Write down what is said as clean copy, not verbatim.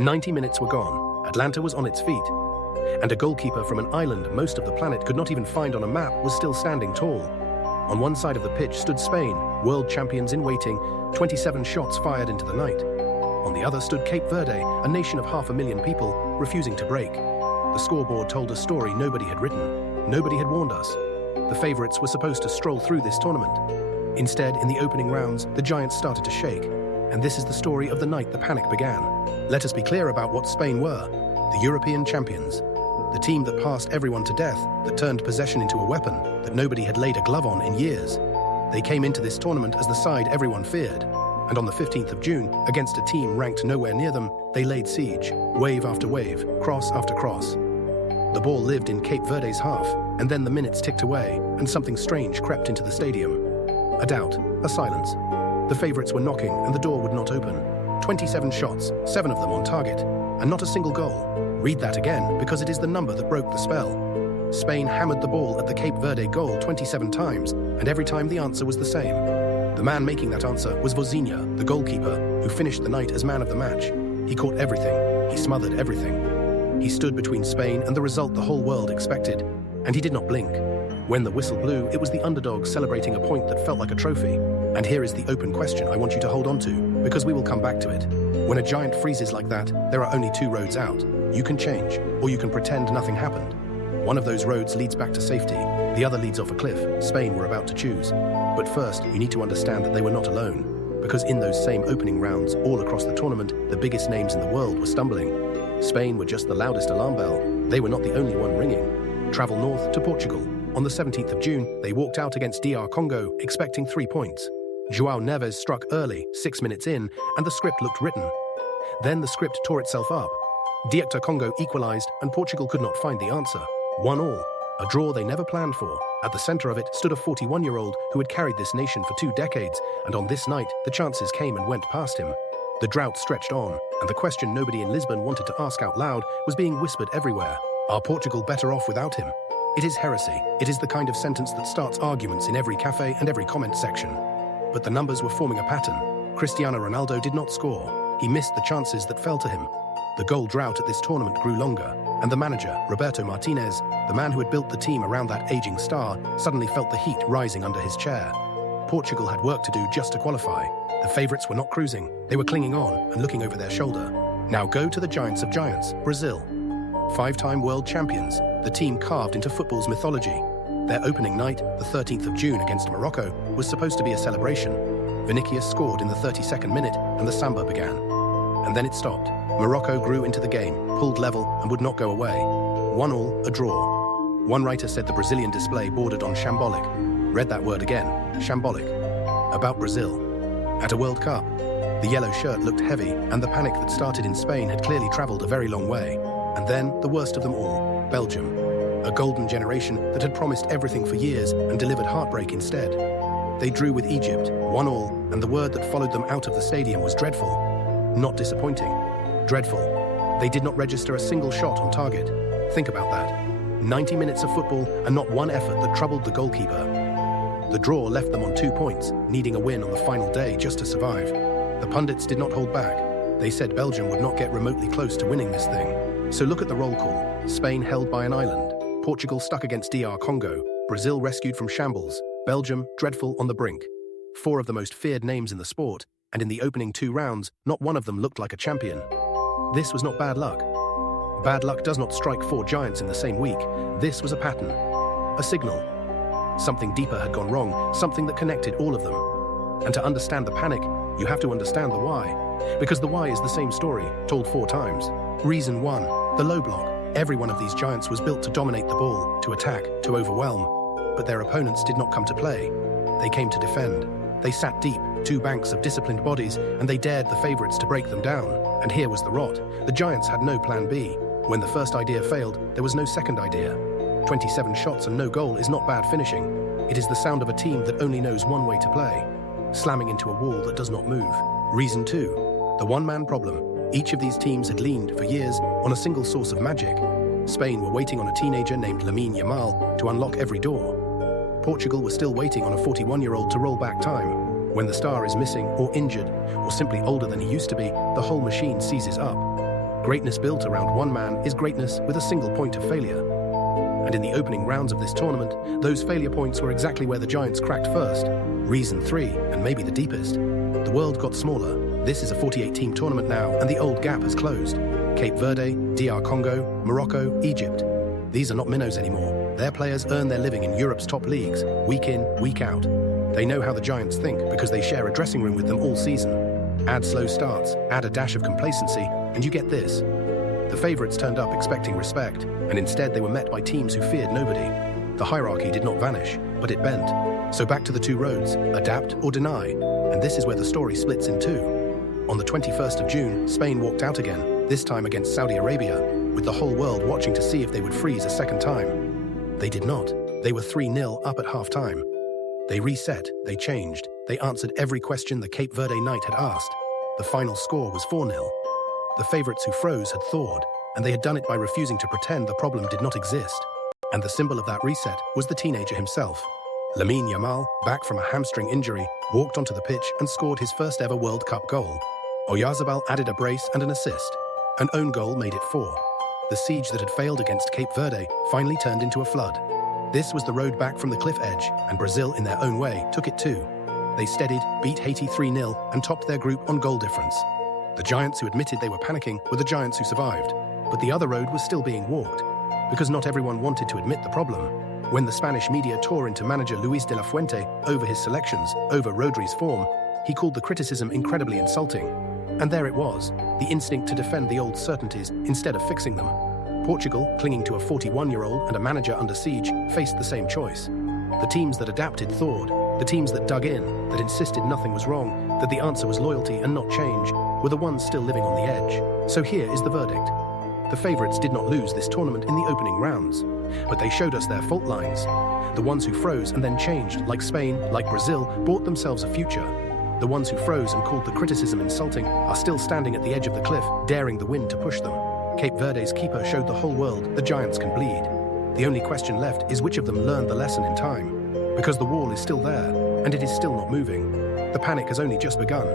90 minutes were gone, Atlanta was on its feet, and a goalkeeper from an island most of the planet could not even find on a map was still standing tall. On one side of the pitch stood Spain, world champions in waiting, 27 shots fired into the night. On the other stood Cape Verde, a nation of 500,000 people, refusing to break. The scoreboard told a story nobody had written. Nobody had warned us. The favourites were supposed to stroll through this tournament. Instead, in the opening rounds, the giants started to shake. And this is the story of the night the panic began. Let us be clear about what Spain were. The European champions. The team that passed everyone to death, that turned possession into a weapon, that nobody had laid a glove on in years. They came into this tournament as the side everyone feared. And on the 15th of June, against a team ranked nowhere near them, they laid siege, wave after wave, cross after cross. The ball lived in Cape Verde's half, and then the minutes ticked away, and something strange crept into the stadium. A doubt, a silence. The favourites were knocking, and the door would not open. 27 shots, 7 of them on target, and not a single goal. Read that again, because it is the number that broke the spell. Spain hammered the ball at the Cape Verde goal 27 times, and every time the answer was the same. The man making that answer was Vozinha, the goalkeeper, who finished the night as man of the match. He caught everything. He smothered everything. He stood between Spain and the result the whole world expected, and he did not blink. When the whistle blew, it was the underdog celebrating a point that felt like a trophy. And here is the open question I want you to hold on to, because we will come back to it. When a giant freezes like that, there are only 2 roads out. You can change, or you can pretend nothing happened. One of those roads leads back to safety. The other leads off a cliff. Spain were about to choose. But first, you need to understand that they were not alone. Because in those same opening rounds, all across the tournament, the biggest names in the world were stumbling. Spain were just the loudest alarm bell. They were not the only one ringing. Travel north to Portugal. On the 17th of June, they walked out against DR Congo, expecting 3 points. João Neves struck early, 6 minutes in, and the script looked written. Then the script tore itself up. DR Congo equalized, and Portugal could not find the answer. 1-1, a draw they never planned for. At the center of it stood a 41-year-old who had carried this nation for 2 decades, and on this night, the chances came and went past him. The drought stretched on, and the question nobody in Lisbon wanted to ask out loud was being whispered everywhere. Are Portugal better off without him? It is heresy. It is the kind of sentence that starts arguments in every cafe and every comment section. But the numbers were forming a pattern. Cristiano Ronaldo did not score. He missed the chances that fell to him. The goal drought at this tournament grew longer, and the manager, Roberto Martinez, the man who had built the team around that aging star, suddenly felt the heat rising under his chair. Portugal had work to do just to qualify. The favourites were not cruising. They were clinging on and looking over their shoulder. Now go to the giants of giants, Brazil. 5-time world champions, the team carved into football's mythology. Their opening night, the 13th of June against Morocco, was supposed to be a celebration. Vinicius scored in the 32nd minute and the samba began. And then it stopped. Morocco grew into the game, pulled level and would not go away. 1-1, a draw. One writer said the Brazilian display bordered on shambolic. Read that word again, shambolic. About Brazil. At a World Cup, the yellow shirt looked heavy, and the panic that started in Spain had clearly travelled a very long way. And then, the worst of them all, Belgium. A golden generation that had promised everything for years and delivered heartbreak instead. They drew with Egypt, 1-1, and the word that followed them out of the stadium was dreadful. Not disappointing. Dreadful. They did not register a single shot on target. Think about that. 90 minutes of football and not one effort that troubled the goalkeeper. The draw left them on 2 points, needing a win on the final day just to survive. The pundits did not hold back. They said Belgium would not get remotely close to winning this thing. So look at the roll call. Spain held by an island. Portugal stuck against DR Congo. Brazil rescued from shambles. Belgium dreadful on the brink. 4 of the most feared names in the sport, and in the opening 2 rounds, not one of them looked like a champion. This was not bad luck. Bad luck does not strike 4 giants in the same week. This was a pattern. A signal. Something deeper had gone wrong, something that connected all of them. And to understand the panic, you have to understand the why. Because the why is the same story, told 4 times. Reason 1, the low block. Every one of these giants was built to dominate the ball, to attack, to overwhelm. But their opponents did not come to play. They came to defend. They sat deep, 2 banks of disciplined bodies, and they dared the favourites to break them down. And here was the rot. The giants had no plan B. When the first idea failed, there was no second idea. 27 shots and no goal is not bad finishing. It is the sound of a team that only knows one way to play. Slamming into a wall that does not move. Reason 2, the one-man problem. Each of these teams had leaned, for years, on a single source of magic. Spain were waiting on a teenager named Lamine Yamal to unlock every door. Portugal was still waiting on a 41-year-old to roll back time. When the star is missing or injured or simply older than he used to be, the whole machine seizes up. Greatness built around one man is greatness with a single point of failure. And in the opening rounds of this tournament, those failure points were exactly where the Giants cracked first. Reason 3, and maybe the deepest. The world got smaller. This is a 48-team tournament now, and the old gap has closed. Cape Verde, DR Congo, Morocco, Egypt. These are not minnows anymore. Their players earn their living in Europe's top leagues, week in, week out. They know how the Giants think because they share a dressing room with them all season. Add slow starts, add a dash of complacency, and you get this. The favorites turned up expecting respect, and instead they were met by teams who feared nobody. The hierarchy did not vanish, but it bent. So back to the two roads, adapt or deny, and this is where the story splits in two. On the 21st of June, Spain walked out again, this time against Saudi Arabia, with the whole world watching to see if they would freeze a second time. They did not. They were 3-0 up at half-time. They reset, they changed, they answered every question the Cape Verde Knight had asked. The final score was 4-0. The favorites who froze had thawed, and they had done it by refusing to pretend the problem did not exist. And the symbol of that reset was the teenager himself. Lamine Yamal, back from a hamstring injury, walked onto the pitch and scored his first ever World Cup goal. Oyarzabal added a brace and an assist. An own goal made it 4. The siege that had failed against Cape Verde finally turned into a flood. This was the road back from the cliff edge, and Brazil, in their own way, took it too. They steadied, beat Haiti 3-0, and topped their group on goal difference. The Giants who admitted they were panicking were the Giants who survived. But the other road was still being walked, because not everyone wanted to admit the problem. When the Spanish media tore into manager Luis de la Fuente over his selections, over Rodri's form, he called the criticism incredibly insulting. And there it was, the instinct to defend the old certainties instead of fixing them. Portugal, clinging to a 41-year-old and a manager under siege, faced the same choice. The teams that adapted thawed. The teams that dug in, that insisted nothing was wrong, that the answer was loyalty and not change, were the ones still living on the edge. So here is the verdict. The favorites did not lose this tournament in the opening rounds, but they showed us their fault lines. The ones who froze and then changed, like Spain, like Brazil, bought themselves a future. The ones who froze and called the criticism insulting are still standing at the edge of the cliff, daring the wind to push them. Cape Verde's keeper showed the whole world the Giants can bleed. The only question left is which of them learned the lesson in time. Because the wall is still there, and it is still not moving. The panic has only just begun.